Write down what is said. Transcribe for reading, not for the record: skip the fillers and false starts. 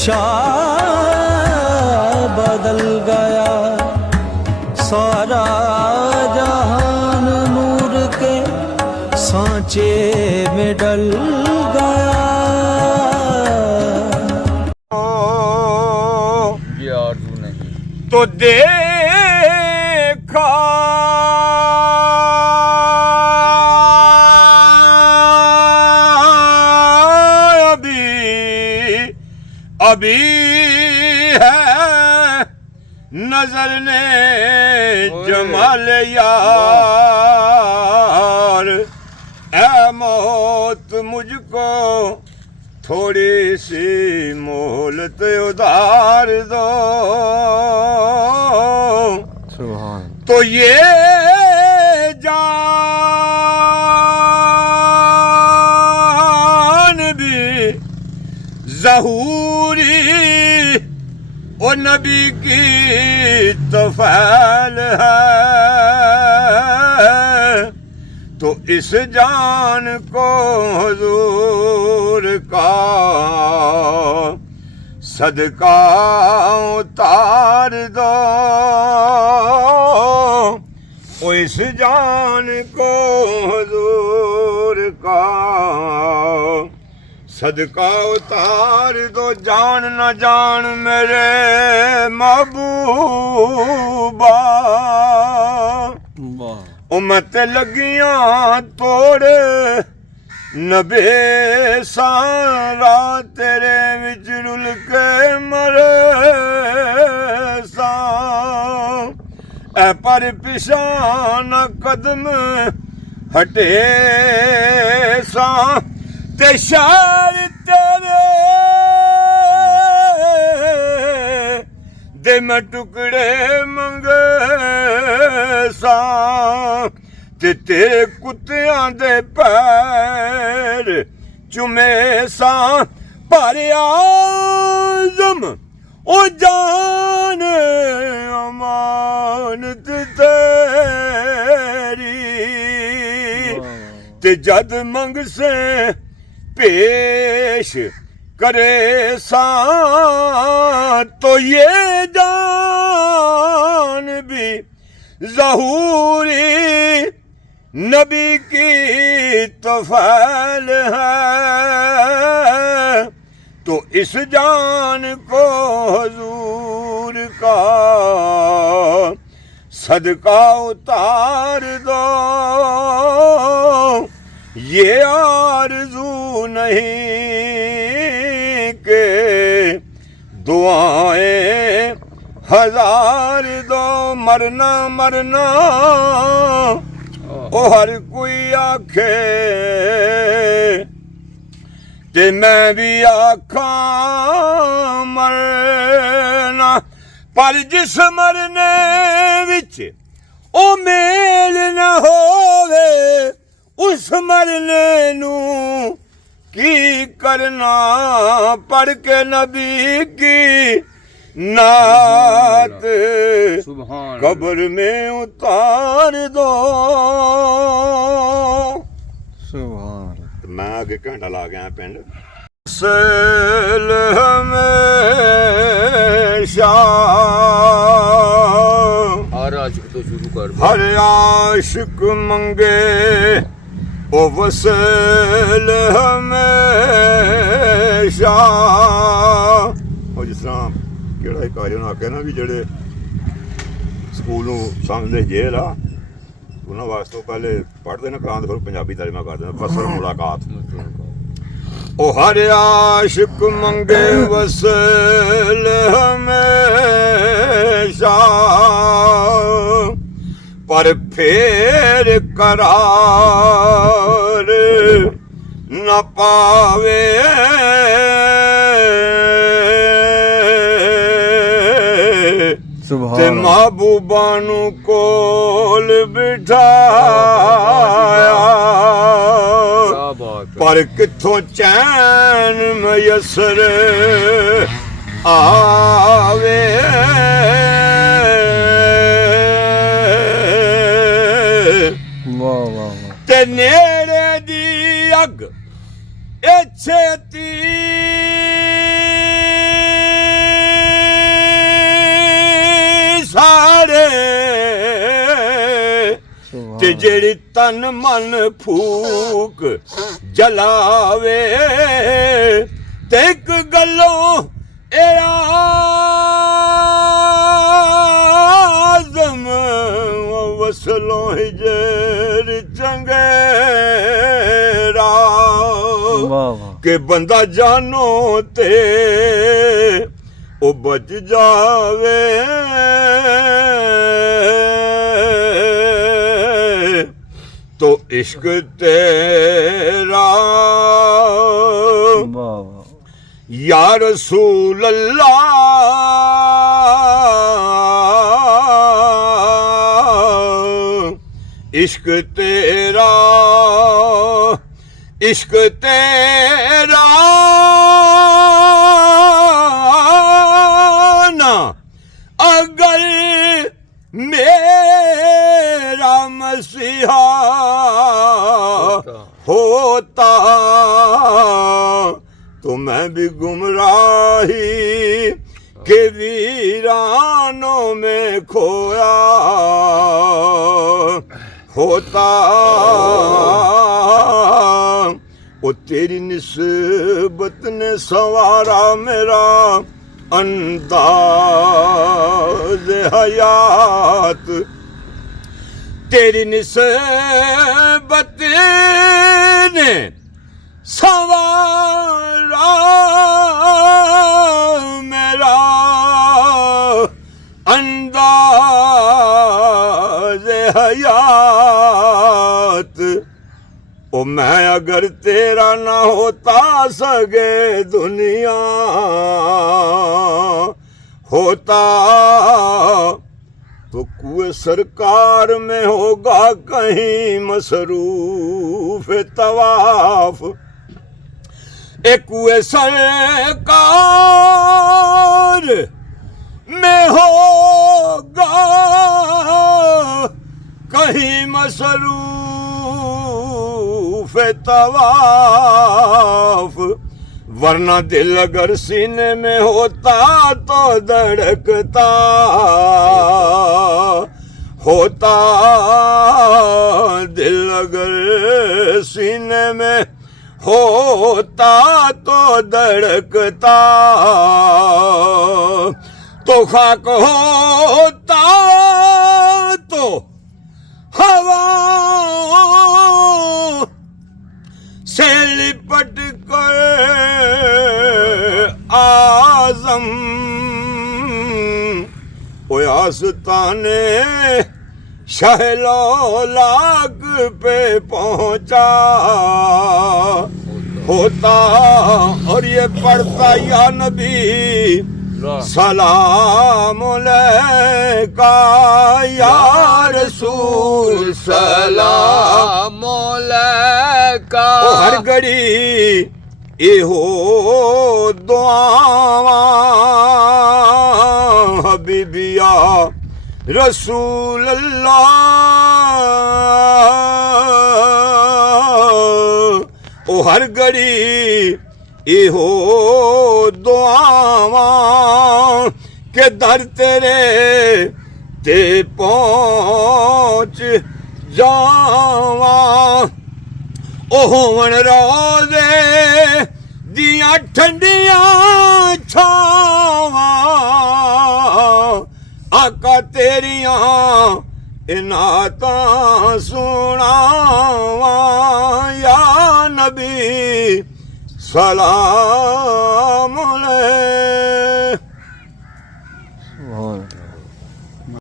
नक्शा बदल गया, सारा जहान नूर के सांचे में डल गया। ये आरज़ू नहीं तो देखा अभी है नजर ने जमाल यार, ऐ मौत मुझको थोड़ी सी मोहलत उधार दो। तो ये जान भी ज़हूरी ओ नबी की तफ़ैल है, तो इस जान को हुजूर का सदका उतार दो। ओ इस जान को हुजूर का सदका उतार दो। जान न जान मेरे महबूबा, उम्मत लगियां तोड़े नबे सारा, तेरे विच रुल के मरे सा। ऐ पर पिछा न कदम हटे सा, ते शार तेरे दे मैं टुकड़े मंगे सा, ते तेरे कुत्तियां दे पैर चुमे सा। पर आज़म ओ जान अमानत तेरी, ते जद मंग से पेश करे सा, तो ये जान भी ज़हूरी नबी की तफ़ैल है, तो इस जान को हुजूर का सदका उतार दो। ये आरज़ू नहीं के दुआएं हजार दो। मरना मरना ओ हर कोई आखे, ते मैं भी आखा मरना, पर जिस मरने विच ओ मेल न होवे, उस मरने नू की करना। पढ़ के नबी की नात कब्र में उतार दो। मैं आगे घंटा ला गया पिंड। सल हमेशा हर आशिक तो शुरू कर, हर आशिक मंगे ओ वसल हमेशा। ਉਹ ਜਿਸ ਤਰ੍ਹਾਂ ਕਿਹੜਾ ਇੱਕ ਕਾਰਨ ਆਖਿਆ ਨਾ ਵੀ ਜਿਹੜੇ ਸਕੂਲ ਨੂੰ ਸਮਝਦੇ ਜੇਲ੍ਹ ਆ, ਉਹਨਾਂ ਵਾਸਤੇ ਪਹਿਲੇ ਪੜ੍ਹਦੇ ਨੇ ਕੁਰਾਨ, ਫਿਰ ਪੰਜਾਬੀ ਤਰਜਮਾ ਕਰਦੇ ਨੇ। ਫਸਲ ਮੁਲਾਕਾਤ ਉਹ ਹਰ ਆਸ਼ਿਕ ਮੰਗੇ ਵਸਲ ਹਮੇਸ਼ਾ, ਪਰ ਫੇਰ करार न पावे। ते महबूबा नू कोल बिठाया, पर किथों चैन मयसर आवे। ते नेड़े दी अग छेती ਜਿਹੜੀ ਤਨ ਮਨ ਫੂਕ ਜਲਾਵੇ ਤੇ ਇੱਕ ਗੱਲੋਂ ਇਹ ਆਜ਼ਮ ਵਸਲੋਂ ਹਿਜਰ ਚੰਗੇ ਰਾਹ ਵਾਹ ਵਾਹ ਕਿ ਬੰਦਾ ਜਾਨੋ ਤੇ ਉਹ ਬਚ ਜਾਵੇ तो इश्क तेरा वाह वाह या रसूल अल्लाह इश्क तेरा ना अगर मेरा मसीहा होता तो मैं भी गुमराही के वीरानों में खोया होता वो तेरी निस्बत ने संवारा मेरा अंदाज हयात तेरी निस्बत ने संवारा मेरा अंदाज हयात ओ मैं अगर तेरा ना होता सगे दुनिया होता तो कुएं सरकार में होगा कहीं मसरूफ तवाफ एक कुएं सरकार में होगा कहीं मसरूफ तवाफ वरना दिल अगर सीने में होता तो धड़कता होता दिल अगर सीने में होता तो धड़कता तो खाक होता तो हवा से लिपट कर आजम ओ आस्ताने शहलो लाग पे पहुंचा होता और ये पढ़ता या नबी सलाम अलैका या रसूल सलाम अलैका ओ हर घड़ी एहो दुआवां हबीबिया रसूल अल्लाह ओ हर घड़ी एहो दुआवां के दर तेरे ते पहुंच जावां ओ होवन रोज़े दियां ठंडियां छावां आका तेरियां इनातां सुनावां या नबी सलाम